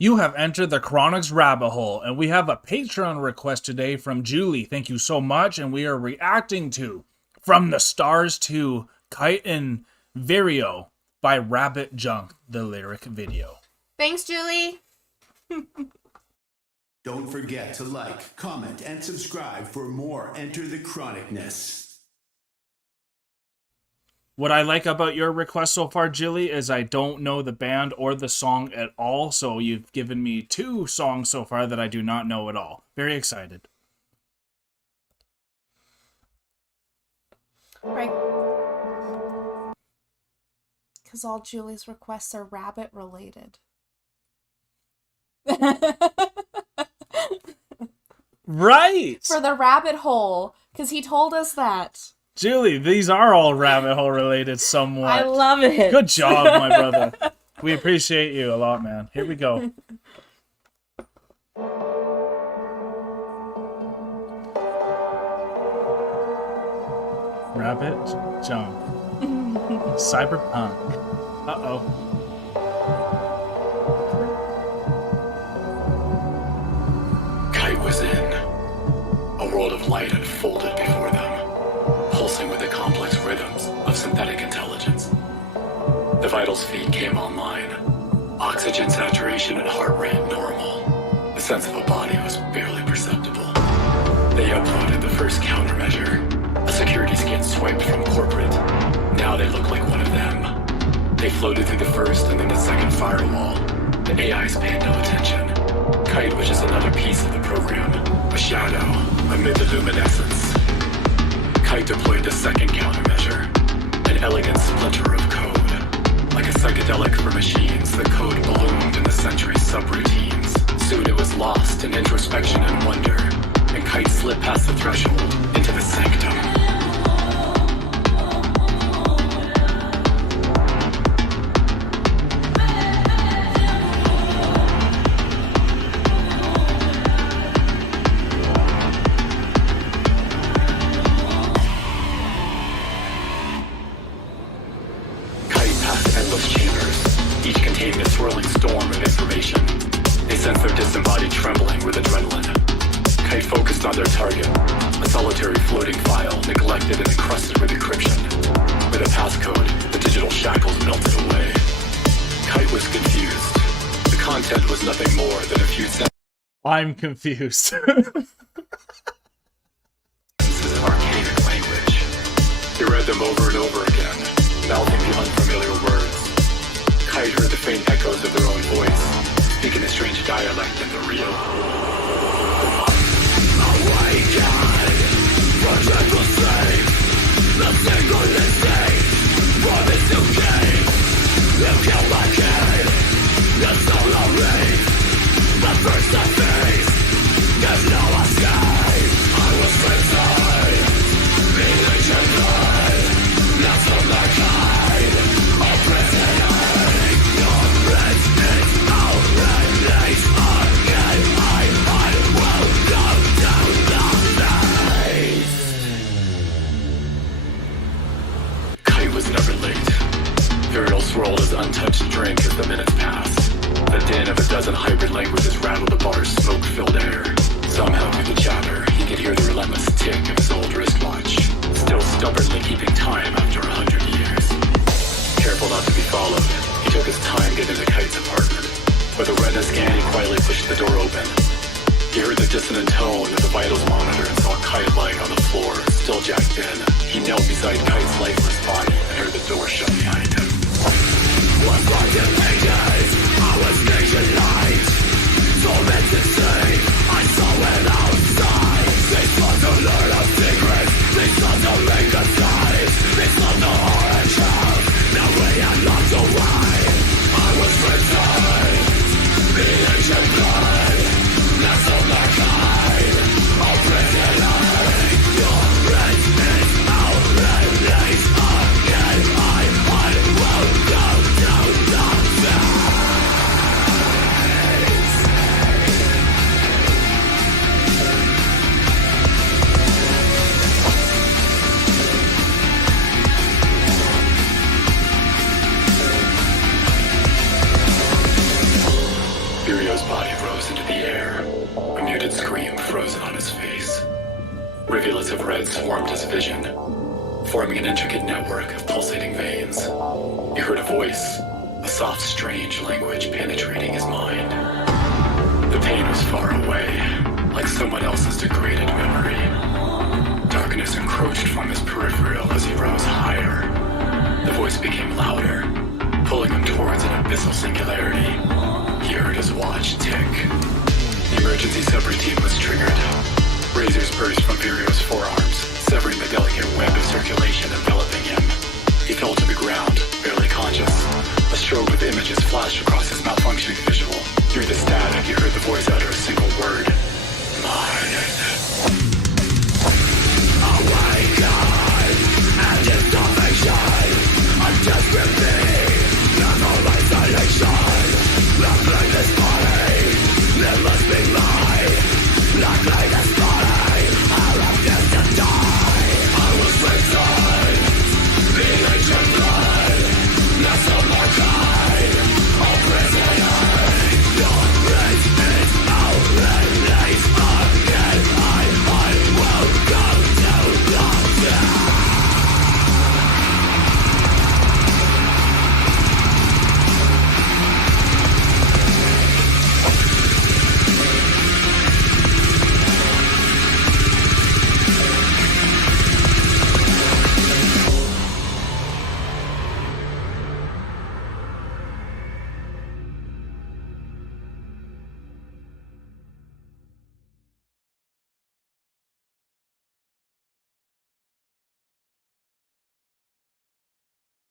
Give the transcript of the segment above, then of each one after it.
You have entered the Chronic's rabbit hole, and we have a Patreon request today from Julie. Thank you so much, and we are reacting to From the Stars to Kite and Vireo by Rabbit Junk, the lyric video. Thanks, Julie. Don't forget to like, comment, and subscribe for more Enter the Chronicness. What I like about your request so far, Julie, is I don't know the band or the song at all, so you've given me 2 songs so far that I do not know at all. Very excited. Right. Because all Julie's requests are rabbit related. Right! For the rabbit hole, because he told us that. Julie, these are all rabbit hole related somewhat. I love it. Good job, my brother. We appreciate you a lot, man. Here we go. Rabbit jump. Cyberpunk. Uh-oh. Kite was in. A world of light unfolded before them, pulsing with the complex rhythms of synthetic intelligence. The vitals feed came online. Oxygen saturation and heart rate normal. The sense of a body was barely perceptible. They uploaded the first countermeasure. A security scan swiped from corporate. Now they look like one of them. They floated through the first and then the second firewall. The AIs paid no attention. Kite was just another piece of the program. A shadow amid the luminescence. Kite deployed the second countermeasure. An elegant splinter of code. Like a psychedelic for machines, the code ballooned in the century's subroutines. Soon it was lost in introspection and wonder. And Kite slipped past the threshold into the sanctum. Disembodied trembling with adrenaline. Kite focused on their target, a solitary floating file neglected and encrusted with encryption. With a passcode, the digital shackles melted away. Kite was confused. The content was nothing more than a few sentences I'm confused. of archaic language. He read them over and over again, mouthing the unfamiliar words. Kite heard the faint echoes of their own voice, speaking a strange dialect in the real. Awaken, project will save, the single mistake, promise to gain. You kill my kid, the soul of rage, the first I face, there's no escape. I was resigned, being ancient blood, not from the kind of prisoner. Your breath is outright. Kite was never late. Vireo swirled his untouched drink as the minutes passed. The din of a dozen hybrid languages rattled the bar's smoke-filled air. Somehow through the chatter, he could hear the relentless tick of his old wristwatch, still stubbornly keeping time after 100 years. Careful not to be followed, he took his time getting to Kite's apartment. With a retina scan, he quietly pushed the door open. He heard the dissonant tone of the vitals monitor and saw Kite lying on the floor, still jacked in. He knelt beside Kite's lifeless body and heard the door shut behind him. One blinded ladies, I was nationalized. Tormented state, I saw it outside. They sought to learn a secret, they sought to make a size. They sought the origin, now we had lost away. I was resigned, the ancient blood, not so like kind of prisoner. Your breath is outright again. I won't go down the path. Vireo's body rose into the air, a muted scream frozen on his face. Rivulets of red swarmed his vision, forming an intricate network of pulsating veins. He heard a voice, a soft, strange language penetrating his mind. The pain was far away, like someone else's degraded memory. Darkness encroached from his peripheral as he rose higher. The voice became louder, pulling him towards an abyssal singularity. He heard his watch tick. The emergency subroutine was triggered. Razors burst from Vireo's forearms, severing the delicate web of circulation enveloping him. He fell to the ground, barely conscious. A strobe of images flashed across his malfunctioning visual. Through the static, he heard the voice utter a single word. Mine.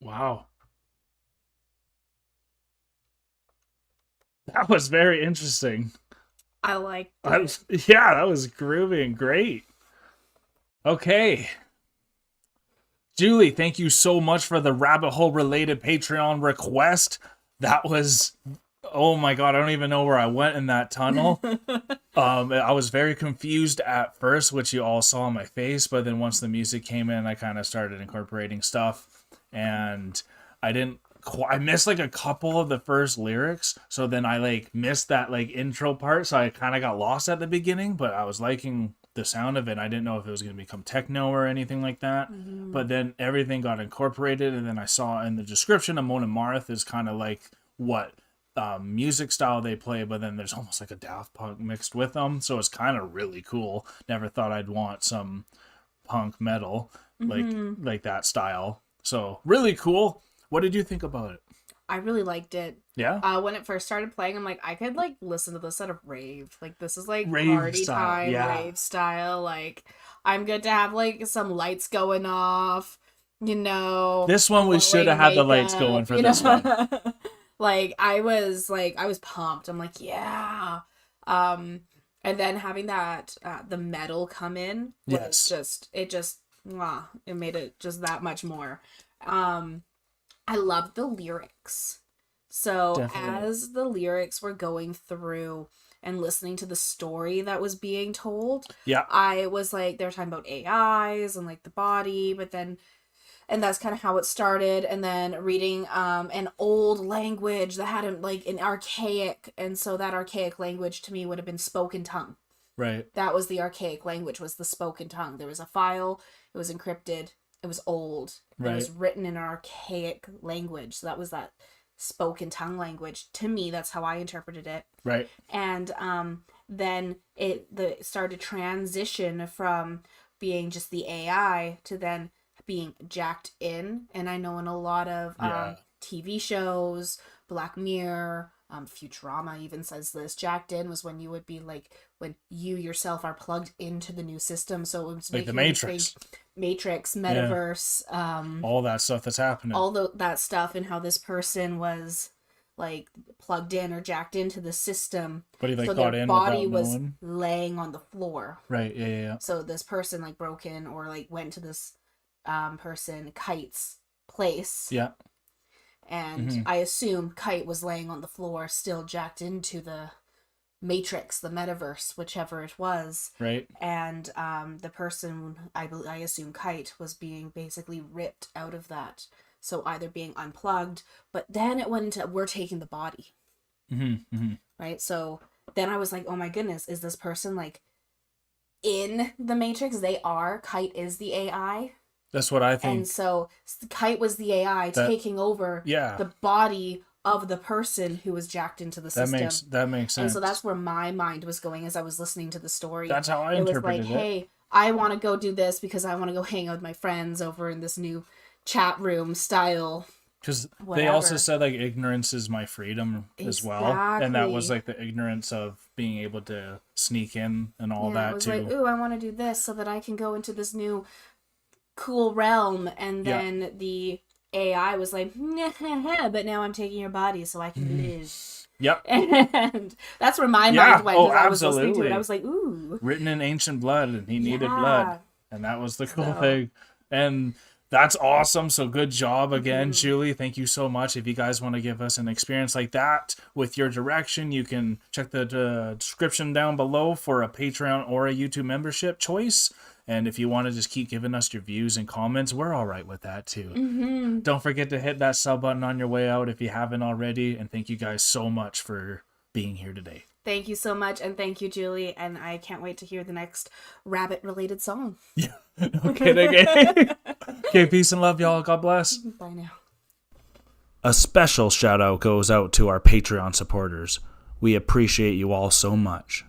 Wow. That was very interesting. I like it. Yeah, that was groovy and great. Okay. Julie, thank you so much for the rabbit hole related Patreon request. That was, oh my God, I don't even know where I went in that tunnel. I was very confused at first, which you all saw on my face, but then once the music came in, I kind of started incorporating stuff, and I missed like a couple of the first lyrics, so then I like missed that like intro part, so I kind of got lost at the beginning, but I was liking the sound of it. I didn't know if it was going to become techno or anything like that, but then everything got incorporated, and then I saw in the description Amon Amarth is kind of like what music style they play, but then there's almost like a Daft Punk mixed with them, so it's kind of really cool. Never thought I'd want some punk metal like that style, so really cool. What did you think about it? I really liked it. Yeah. When it first started playing, I'm like, I could like listen to this at a rave. Like this is like Rave party style, time, yeah. rave style. Like I'm good to have like some lights going off. You know, This one we should have had the lights going for this one. Like I was pumped. I'm like, yeah. And then having that the metal come in was it made it just that much more. I loved the lyrics. So Definitely. as the lyrics were going through and listening to the story that was being told, Yeah. I was like, they were talking about AIs and like the body, but then, and that's kind of how it started. And then reading an old language that had like an archaic, and so that archaic language to me would have been spoken tongue. Right. That was the archaic language, was the spoken tongue. There was a file, it was encrypted, it was old, Right. it was written in an archaic language. So that was that spoken tongue language. To me, that's how I interpreted it. Right. And then it started to transition from being just the AI to then being jacked in. And I know in a lot of TV shows, Black Mirror, Futurama even says this, jacked in was when you would be like, when you yourself are plugged into the new system. So it was Like the making you Matrix. think Matrix, metaverse, All that stuff that's happening. all that stuff, and how this person was like plugged in or jacked into the system. But he like So got their in body without was knowing. laying on the floor. Right. Yeah. So this person like broke in or like went to this person Kite's place. Yeah. And I assume Kite was laying on the floor, still jacked into the Matrix, the metaverse, whichever it was. Right. And the person, I assume Kite, was being basically ripped out of that. So either being unplugged, but then it went into, we're taking the body. Right? right? So then I was like, oh my goodness, is this person like in the Matrix? They are. Kite is the AI. That's what I think. And so Kite was the AI taking over the body of the person who was jacked into the system. That makes sense. And so that's where my mind was going as I was listening to the story. That's how I interpreted it. Was like, hey, I want to go do this because I want to go hang out with my friends over in this new chat room style. Because they also said like ignorance is my freedom as well. And that was like the ignorance of being able to sneak in and all that it was too. Like, ooh, I want to do this so that I can go into this new cool realm. And then the AI was like, but now I'm taking your body so I can live. Yep. And that's where my mind went. I was listening to it. I was like, ooh. Written in ancient blood, and he needed blood. And that was the cool thing. And that's awesome. So good job again, Julie. Thank you so much. If you guys want to give us an experience like that with your direction, you can check the description down below for a Patreon or a YouTube membership choice. And if you want to just keep giving us your views and comments, we're all right with that too. Don't forget to hit that sub button on your way out if you haven't already. And thank you guys so much for being here today. Thank you so much. And thank you, Julie. And I can't wait to hear the next rabbit-related song. Yeah. No kidding. Okay, peace and love, y'all. God bless. Bye now. A special shout out goes out to our Patreon supporters. We appreciate you all so much.